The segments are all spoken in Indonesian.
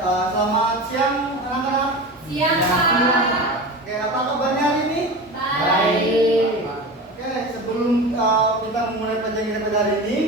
selamat siang anak-anak. Siang, Pak. Oke, apa kabarnya hari ini? Baik. Oke, sebelum kita memulai pelajaran kita pada hari ini,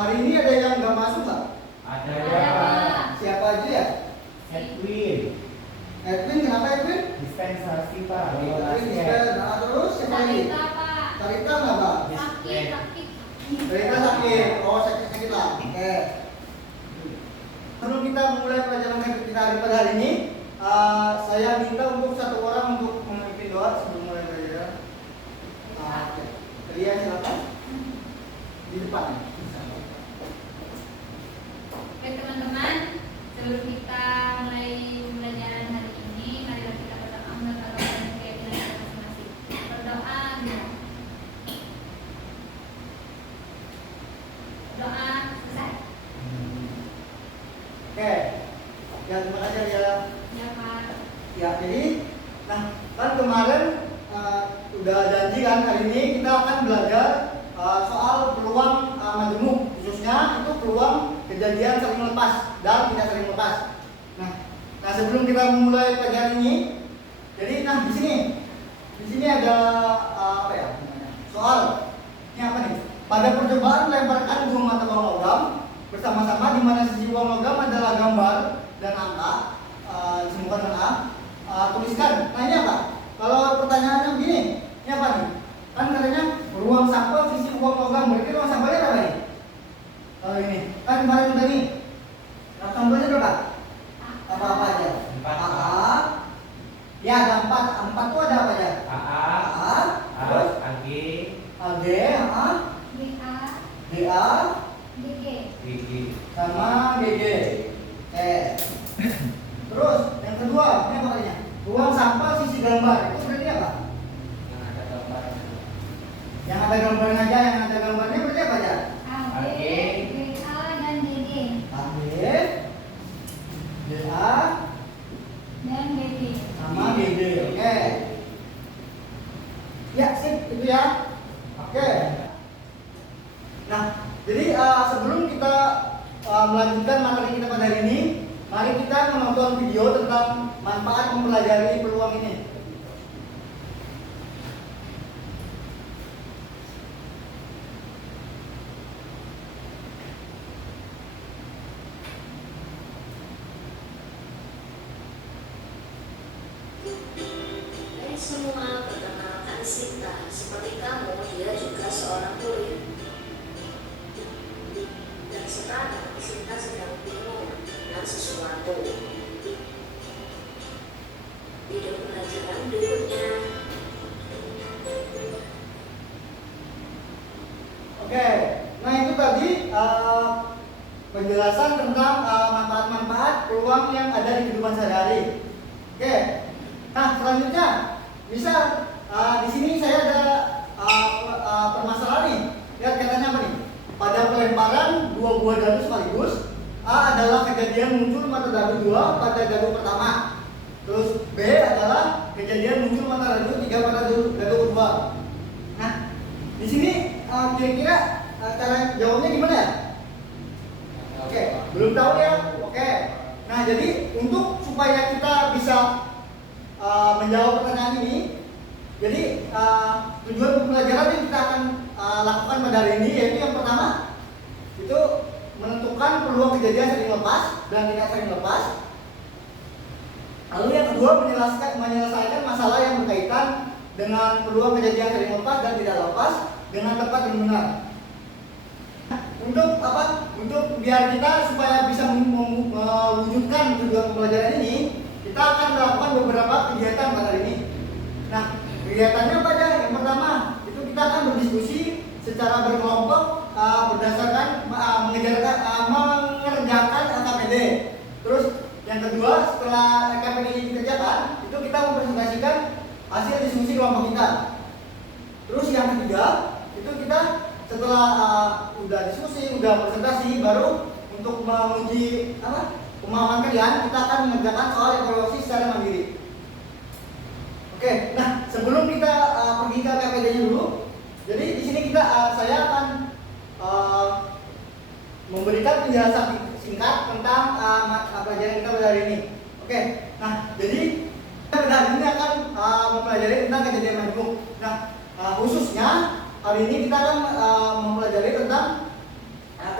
hari ini ada yang nggak masuk nggak? Ada, Pak. Siapa aja ya? Edwin, Edwin, kenapa Edwin? dispensasi Pak. Edwin, nah, terus siapa lagi? Sarita, Pak. Sarita nggak Pak? Sakit. Sarita sakit, sakit lah. Oke. Sebelum kita memulai pelajaran kita pada hari ini, saya minta untuk satu orang untuk memimpin doa sebelum mulai pelajaran. Oke. Kalian silakan di depan. Oke, teman-teman. Sebelum kita mulai pembelajaran hari ini, marilah kita berdoa menetapkan keyakinan kita masing-masing. Berdoa, doa selesai. Oke. Ya, terima kasih ya. Ya, Pak. Ya, jadi, nah kan kemarin udah janji kan hari ini kita akan belajar soal peluang majemuk, khususnya itu peluang kejadian saling lepas dan tidak saling lepas. Nah sebelum kita memulai pelajaran ini, jadi di sini ada apa ya? Soal ini apa nih? Pada percobaan melemparkan 2 mata uang logam bersama-sama di mana sisi uang logam adalah gambar dan angka, disebutkan dengan A. Tuliskan. Nah ini apa? Kalau pertanyaannya begini, ini apa nih? Kan katanya ruang sampel sisi uang logam, berarti ruang sampelnya apa nih? Kalau ini, kan kemarin udah nih. Ruang sampelnya berapa? Apa-apa aja? 4. Ya ada 4. 4 tuh ada apa aja? AA, Terus AG, AG, GA, GA, GG. GG. sama GG. Terus yang kedua, ini apa katanya? Ruang sampel sisi gambar, itu berarti apa? Yang ada gambar. Yang ada gambarnya aja, yang ada gambarnya berarti apa aja? AG, GA, dan GG. AG, GA, Dan GG. sama GG. Oke. Ya, sip, itu ya. Oke. Nah, jadi sebelum kita melanjutkan materi kita pada hari ini, mari kita menonton video tentang manfaat mempelajari peluang ini. Hai semua, perkenalkan Sinta. Seperti kamu, dia juga seorang tuli. Dan sekarang Sinta sedang bingung dengan sesuatu. Video pelajaran berikutnya. Oke. Nah, itu tadi penjelasan tentang manfaat-manfaat peluang yang ada di kehidupan sehari-hari. Oke. Nah, selanjutnya misal di sini saya ada permasalahan nih. Lihat katanya apa nih? Pada pelemparan 2 buah dadu sekaligus, A adalah kejadian muncul mata dadu 2 pada dadu pertama. Terus B adalah kejadian muncul mata dadu 3 pada dadu kedua. Nah, di sini kira-kira cara jawabnya gimana ya? Oke, belum tahu ya. Oke. Nah, jadi untuk supaya kita bisa menjawab pertanyaan ini, jadi tujuan pembelajaran yang kita akan lakukan pada hari ini yaitu yang pertama itu menentukan peluang kejadian saling lepas dan tidak saling lepas. Lalu yang kedua menyelesaikan masalah yang berkaitan dengan peluang kejadian saling lepas dan tidak lepas dengan tepat dan benar. Untuk apa? Untuk biar kita supaya bisa mewujudkan tujuan pembelajaran ini, kita akan melakukan beberapa kegiatan pada hari ini. Nah, kegiatannya apa aja? Yang pertama, itu kita akan berdiskusi secara berkelompok berdasarkan mengerjakan LKPD. Terus yang kedua, setelah LKPD ini dikerjakan, itu kita mempresentasikan hasil diskusi kelompok kita. Terus yang ketiga, itu kita setelah udah diskusi, udah presentasi, baru untuk menguji pemahaman kalian, kita akan mengerjakan soal evaluasi secara mandiri. Oke, nah sebelum kita pergi ke KPD-nya dulu, jadi di sini saya akan memberikan penjelasan singkat tentang pelajaran kita pada hari ini. Oke, nah jadi kita pada hari ini akan mempelajari tentang kejadian majemuk. Nah, khususnya hari ini kita akan mempelajari tentang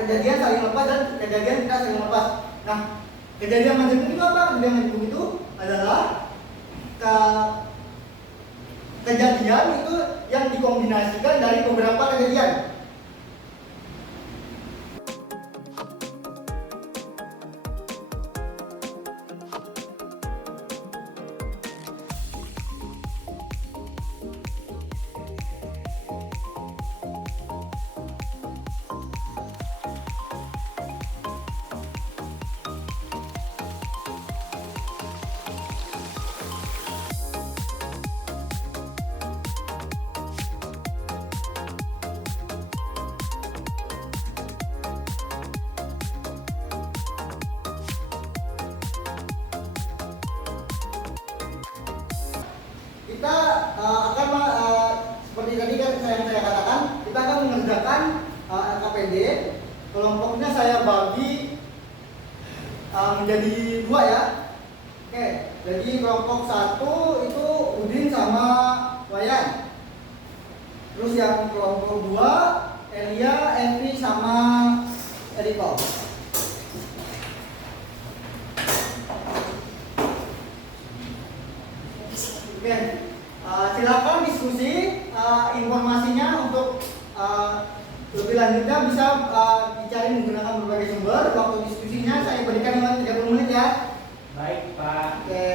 kejadian saling lepas dan kejadian tidak saling lepas. Nah, kejadian majemuk itu apa? Kejadian majemuk itu adalah kejadian itu yang dikombinasikan dari beberapa kejadian. Kita akan seperti tadi kan saya katakan, kita akan mengerjakan LKPD. Kelompoknya saya bagi menjadi 2 ya. Oke, jadi kelompok 1 itu Udin sama Wayan. Terus yang kelompok 2 Elia, Envi sama Eriko. Oke, silakan diskusi informasinya untuk lebih lanjutnya bisa dicari menggunakan berbagai sumber. Waktu diskusinya saya berikan 30 menit ya. Baik, Pak. Oke.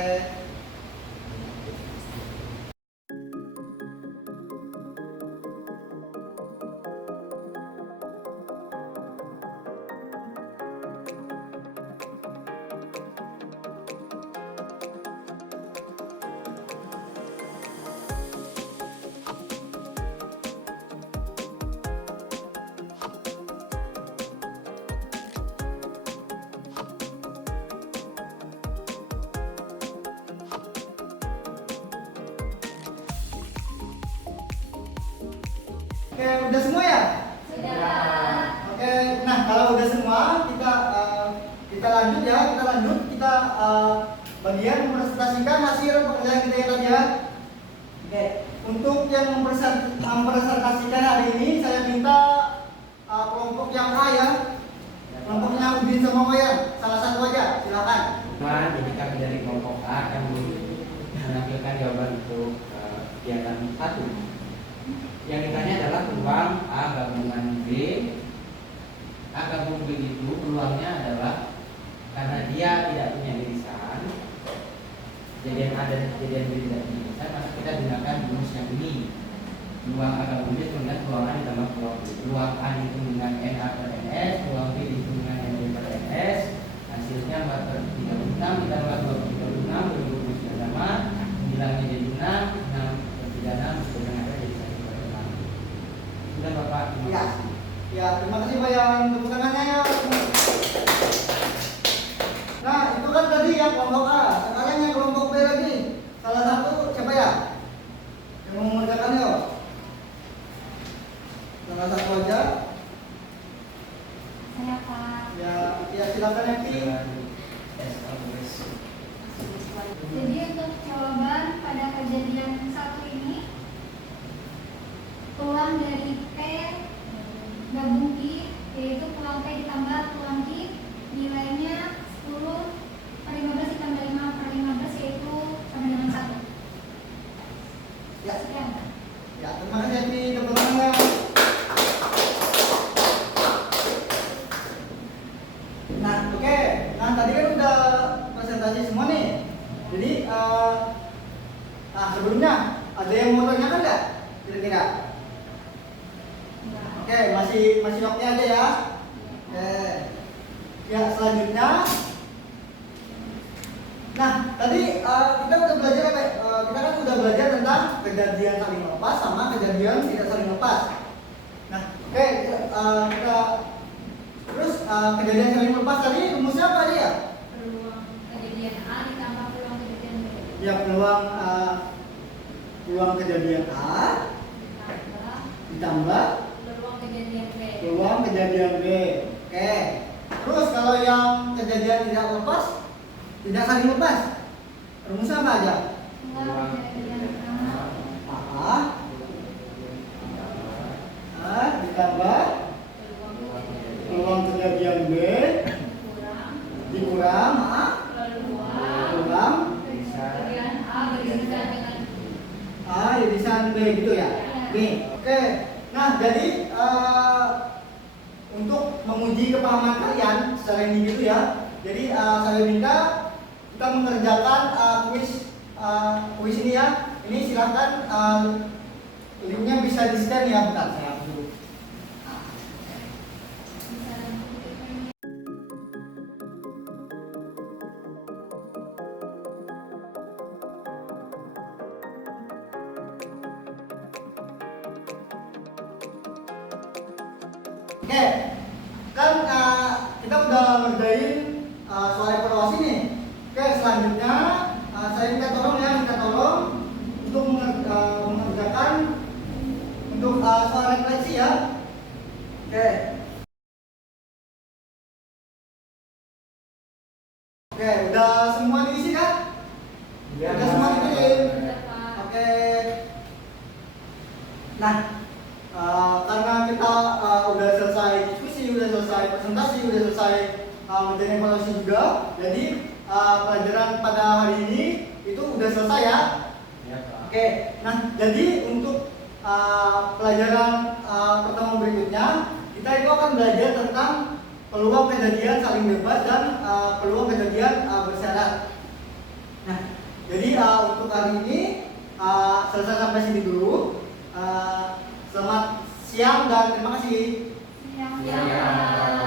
Oke, udah semua ya? Sudah. Oke, nah kalau udah semua kita lanjut ya, kita bagian mempresentasikan hasil pekerjaan kita yang tadi ya. Oke, untuk yang mempresentasikan hari ini saya minta kelompok yang A ya, kelompoknya Udin sama Wayan, salah satu aja, silakan. Teman, jadi kami dari kelompok A akan menampilkan jawaban untuk kegiatan 1. Yang ditanya adalah peluang A gabungan B. A gabung B itu peluangnya adalah karena dia tidak punya irisan, kejadian A dan kejadian B tidak punya irisan, maka kita gunakan rumus yang ini. Peluang A gabung B dengan peluang A ditambah peluang B. Peluang A dihitung dengan NA per NS, peluang B dihitung dengan NB per NS. Hasilnya 4 per 36 ditambah 2 per 36 berhubung sama, bilangnya jadi 6 per 36 sebenarnya jadi 1 per 6. Sudah Bapak, terima Ya. kasih. Ya, terima kasih Wayan, tepuk tangannya ya. Nah, itu kan tadi yang kelompok A, sekarang yang kelompok B lagi. Salah satu siapa ya? Yang mau mengerjakan yuk. Salah satu aja. Saya Pak. Ya silakan Evi. Jadi untuk jawaban pada kejadian 1 ini, peluang dari P gabung I, yaitu peluang P ditambah peluang I, nilainya 10 per 15 ditambah 5 per 15, yaitu sama dengan 1. Ya. Sekian. Ya, terima kasih Evi, tepuk tangannya. Nah, oke. Nah, tadi kan udah presentasi semua nih. Jadi, sebelumnya ada yang mau tanyakan nggak? Kira-kira? Oke, masih oke aja ya. Oke. Ya, selanjutnya. Nah, tadi kita udah belajar apa? Kita kan udah belajar tentang kejadian saling lepas sama kejadian tidak saling lepas. Nah, oke, kita terus kejadian saling lepas tadi rumusnya apa aja ya? Peluang kejadian A ditambah peluang kejadian B. Ya, peluang kejadian A Ditambah ditambah peluang kejadian B. peluang kejadian B. Oke. Terus kalau yang kejadian tidak lepas, tidak saling lepas, rumusnya apa aja? Peluang kejadian pertama. Ditambah peluang kejadian B dikurang peluang irisan B gitu ya. B. Oke. Nah, jadi untuk menguji kepahaman kalian secara individu ya. Jadi saya minta kita mengerjakan kuis ini ya. Ini silakan linknya bisa di scan ya. Bentar saya hapus dulu. Oke, kan kita udah ngerjain soal evaluasi nih. Oke, selanjutnya saya minta tolong untuk mengerjakan untuk soal refleksi ya. Oke. Oke, udah semua diisi kan? Udah semua dikirim. Oke. Nah, karena kita udah selesai diskusi, udah selesai presentasi, udah selesai menjalani evaluasi juga, jadi pelajaran pada hari ini itu udah selesai ya. Ya, Pak. Oke, nah jadi untuk pelajaran pertemuan berikutnya kita itu akan belajar tentang peluang kejadian saling bebas dan peluang kejadian bersyarat. Nah, jadi untuk hari ini selesai sampai sini dulu. Selamat siang dan terima kasih. Yang Ya.